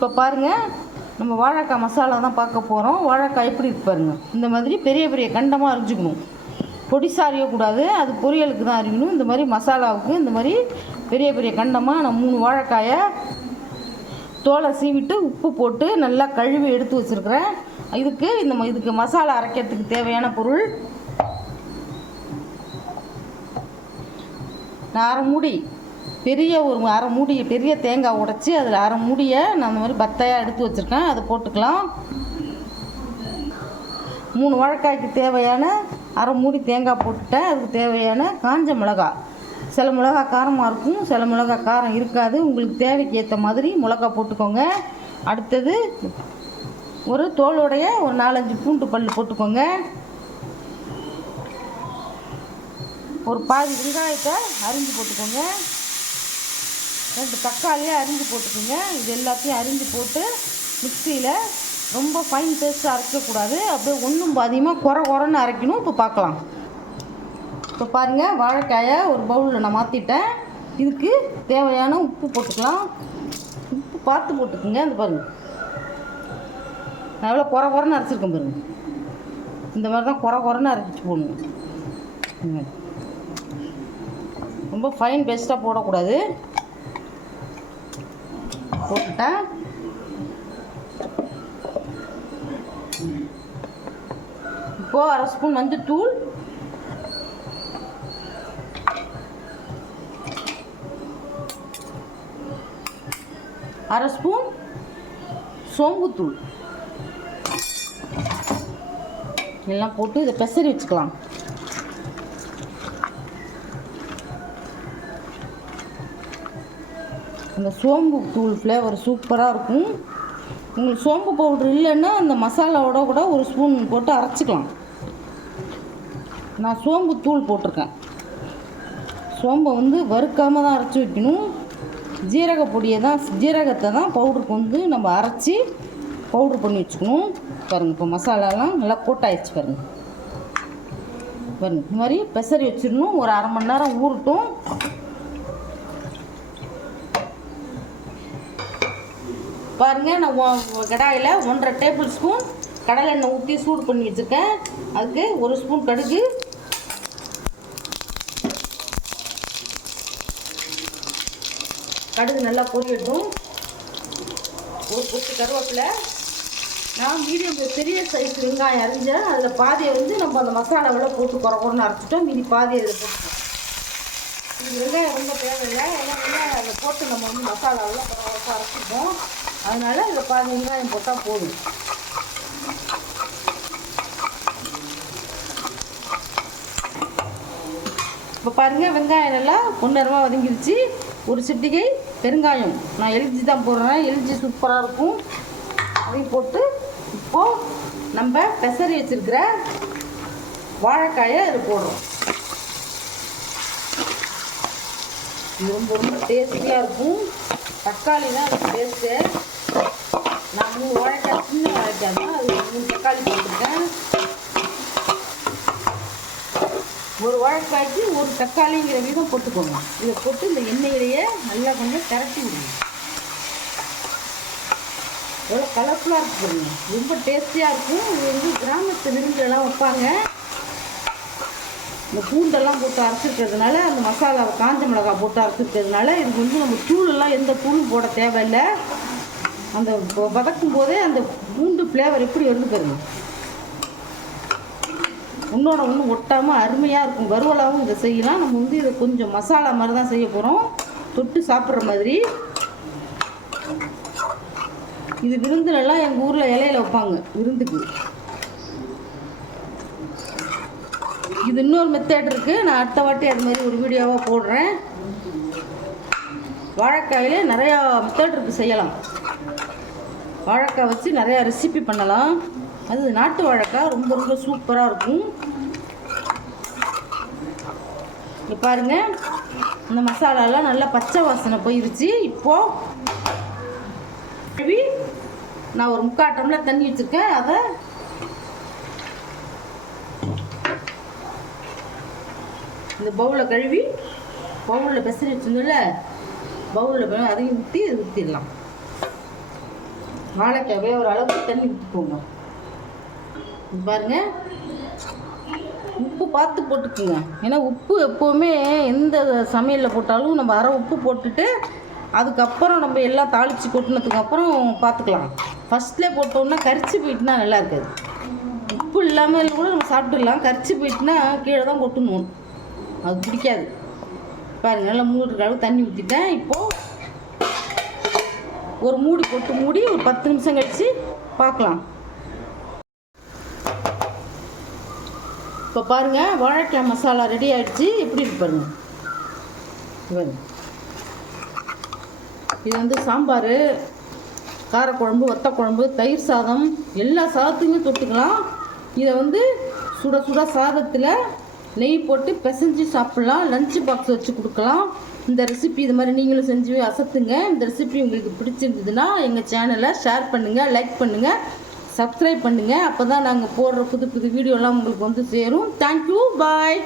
இப்போ பாருங்கள், நம்ம வாழைக்காய் மசாலா தான் பார்க்க போகிறோம். வாழைக்காய் எப்படி இருக்கு பாருங்கள். இந்த மாதிரி பெரிய பெரிய கண்டமாக அரிஞ்சிக்கணும். பொடிசா அறியக்கூடாது, அது பொரியலுக்கு தான் அறியணும். இந்த மாதிரி மசாலாவுக்கு இந்த மாதிரி பெரிய பெரிய கண்டமாக நான் 3 வாழைக்காயை தோலை சீவிட்டு உப்பு போட்டு நல்லா கழுவி எடுத்து வச்சுருக்கிறேன். இதுக்கு மசாலா அரைக்கிறதுக்கு தேவையான பொருள் நான் அரை மூடி பெரிய தேங்காய் உடைச்சி அதில் அரை மூடியை நான் அந்த மாதிரி பத்தையாக எடுத்து வச்சுருக்கேன். அதை போட்டுக்கலாம். 3 வாழைக்காய்க்கு தேவையான அரை மூடி தேங்காய் போட்டுட்டேன். அதுக்கு தேவையான காஞ்ச மிளகாய், சில மிளகா காரமாக இருக்கும், சில மிளகா காரம் இருக்காது. உங்களுக்கு தேவைக்கு ஏற்ற மாதிரி மிளகா போட்டுக்கோங்க. அடுத்தது ஒரு தோலோடைய ஒரு 4-5 பூண்டு பல் போட்டுக்கோங்க. ஒரு பாதி வெங்காயத்தை அரிஞ்சு போட்டுக்கோங்க. 2 தக்காளியை அரிஞ்சு போட்டுக்கோங்க. இது எல்லாத்தையும் அரிஞ்சு போட்டு மிக்சியில் ரொம்ப ஃபைன் பேஸ்ட்டாக அரைக்கக்கூடாது, அப்படியே ஒன்றும் பாதியமாக குறைன்னு அரைக்கணும். இப்போ பார்க்கலாம். இப்போ பாருங்கள், வாழைக்காயை ஒரு பவுலில் நான் மாற்றிட்டேன். இதுக்கு தேவையான உப்பு போட்டுக்கலாம். உப்பு பார்த்து போட்டுக்குங்க. அந்த பாருங்கள், நான் எவ்வளோ குறைன்னு அரைச்சிருக்கேன் பாருங்கள். இந்த மாதிரி தான் குறைன்னு அரைச்சி போடணும். ரொம்ப ஃபைன் பேஸ்ட்டாக போடக்கூடாது. போட்டுட்டேன். இப்போது அரை ஸ்பூன் மஞ்சள்தூள், அரை ஸ்பூன் சோம்புத்தூள் எல்லாம் போட்டு இதை பெசரி வச்சுக்கலாம். அந்த சோம்பு தூள் ஃப்ளேவர் சூப்பராக இருக்கும். உங்களுக்கு சோம்பு பவுட்ரு இல்லைன்னா அந்த மசாலாவோட கூட ஒரு ஸ்பூன் போட்டு அரைச்சிக்கலாம். நான் சோம்பு தூள் போட்டிருக்கேன். சோம்பை வறுக்காமல் தான் அரைச்சி வைக்கணும். ஜீரகத்தை தான் பவுடருக்கு நம்ம அரைச்சி பவுட்ரு பண்ணி வச்சுக்கணும். பாருங்கள், இப்போ மசாலாலாம் நல்லா கோட்டாயிடுச்சு பாருங்கள். இந்த மாதிரி பெசரி வச்சிடணும். ஒரு அரை மணி நேரம் ஊறட்டும். பாருங்கள், நான் கடாயில் 1.5 டேபிள் ஸ்பூன் கடலை எண்ணெய் ஊற்றி சூடு பண்ணி வச்சுருக்கேன். அதுக்கு 1 ஸ்பூன் கடுகு, நல்லா பொரியட்டும். ஒரு கொத்து கருவேப்பிலை, நான் மீடியம் பெரிய சைஸ் வெங்காயம் அரிஞ்சேன். அதில் பாதியை நம்ம அந்த மசாலாவில் போட்டு குறைன்னு அரைச்சிட்டோம். மீதி பாதியை அதில் போட்டுட்டோம். இது வெங்காயம் ரொம்ப தேவையில்லை, ஏன்னா வெங்காயம் போட்டு நம்ம மசாலாவில் குறைவாக அரைச்சிப்போம். அதனால் இதில் பாதி வெங்காயம் போட்டால் போதும். இப்போ பாருங்கள், வெங்காயம் நல்லா பொன்னிறமாக வதங்கிடுச்சு. ஒரு சிட்டிகை பெருங்காயம், நான் எல்ஜி தான் போடுறேன். எல்ஜி சூப்பராக இருக்கும். அதையும் போட்டு இப்போது நம்ம பெசரி வச்சுருக்கிற வாழைக்காயை அதில் போடுறோம். இது ரொம்ப டேஸ்டியாக இருக்கும். தக்காளி தான் அதுக்கு டேஸ்ட்டு. நான் 3 வாழைக்காய், சின்ன வாழைக்காய் தான், அது 3 தக்காளி போட்டிருக்கேன். ஒரு வாழைக்காய்க்கு 1 தக்காளிங்கிற வீதம் போட்டுக்கோங்க. இதை போட்டு இந்த எண்ணெயிலேயே நல்லா கொஞ்சம் திரட்டி விடுங்க. எவ்வளோ கலர்ஃபுல்லாக இருக்குதுங்க, ரொம்ப டேஸ்டியாக இருக்கும். இது கிராமத்து விருந்தெல்லாம் வைப்பாங்க. இந்த பூண்டெல்லாம் போட்டு அரைச்சிருக்கிறதுனால, அந்த மசாலாவை காஞ்ச மிளகாய் போட்டு அரைச்சிருக்கிறதுனால இதுக்கு நம்ம தூளெல்லாம் எந்த தூளும் போட தேவையில்லை. அந்த வதக்கும் போதே அந்த பூண்டு ஃப்ளேவர் எப்படி பாருங்க. ஒன்றோட ஒன்று ஒட்டாமல் அருமையாக இருக்கும். வறுவலாகவும் இதை செய்யலாம். நம்ம இதை கொஞ்சம் மசாலா மாதிரி தான் செய்ய போகிறோம், தொட்டு சாப்பிட்ற மாதிரி. இது விருந்துலலாம் எங்கள் ஊரில் இலையில வைப்பாங்க விருந்துக்கு. இது இன்னொரு மெத்தட் இருக்குது, நான் அடுத்த வாட்டி அது மாதிரி ஒரு வீடியோவாக போடுறேன். வாழைக்காயிலே நிறையா மெத்தட் இருக்குது, செய்யலாம். வாழைக்காய் வச்சு நிறையா ரெசிபி பண்ணலாம். அது நாட்டு வாழைக்காய் ரொம்ப சூப்பராக இருக்கும். இங்கே பாருங்கள், இந்த மசாலாலாம் நல்லா பச்சை வாசனை போயிருச்சு. இப்போது நான் ஒரு 3/4 டம்ளர் தண்ணி வச்சுருக்கேன். அதை இந்த பவுலில் கழுவி பவுலில் பெசரி வச்சுருந்தோம்ல, பவுலில் அதையும் ஊற்றிடலாம். வாழைக்காவே ஒரு அளவுக்கு தண்ணி ஊற்றிக்கோங்க. பாருங்கள், உப்பு பார்த்து போட்டுக்குங்க. ஏன்னா உப்பு எப்போவுமே எந்த சமையலில் போட்டாலும் நம்ம அரை உப்பு போட்டுட்டு அதுக்கப்புறம் நம்ம எல்லாம் தாளித்து கொட்டினதுக்கப்புறம் பார்த்துக்கலாம். ஃபஸ்ட்லேயே போட்டோம்னா கரிச்சு போயிட்டுனா நல்லா இருக்காது. உப்பு இல்லாமல் கூட நம்ம சாப்பிட்டுடலாம், கரிச்சு போயிட்டுனா கீழே தான் கொட்டணும், அது பிடிக்காது. பாருங்கள், நல்லா 3 அளவு தண்ணி ஊற்றிட்டேன். இப்போது ஒரு மூடி போட்டு மூடி ஒரு 10 நிமிஷம் கழித்து பார்க்கலாம். இப்போ பாருங்கள், வாழைக்காய் மசாலா ரெடி ஆகிடுச்சு. எப்படி இருக்கு பாருங்கள். இது வந்து சாம்பார், காரக்குழம்பு, வத்தக்குழம்பு, தயிர் சாதம், எல்லா சாதத்தையுமே தொட்டுக்கலாம். இதை வந்து சுட சுட சாதத்தில் நெய் போட்டு பிசைஞ்சு சாப்பிட்லாம். லஞ்சு பாக்ஸ் வச்சு கொடுக்கலாம். இந்த ரெசிபி இது மாதிரி நீங்களும் செஞ்சு அசத்துங்க. இந்த ரெசிபி உங்களுக்கு பிடிச்சிருந்ததுன்னா எங்கள் சேனலை ஷேர் பண்ணுங்கள், லைக் பண்ணுங்கள், சப்ஸ்கிரைப் பண்ணுங்கள். அப்போ தான் நாங்கள் போடுற புது புது வீடியோலாம் உங்களுக்கு வந்து சேரும். தேங்க்யூ, பாய்.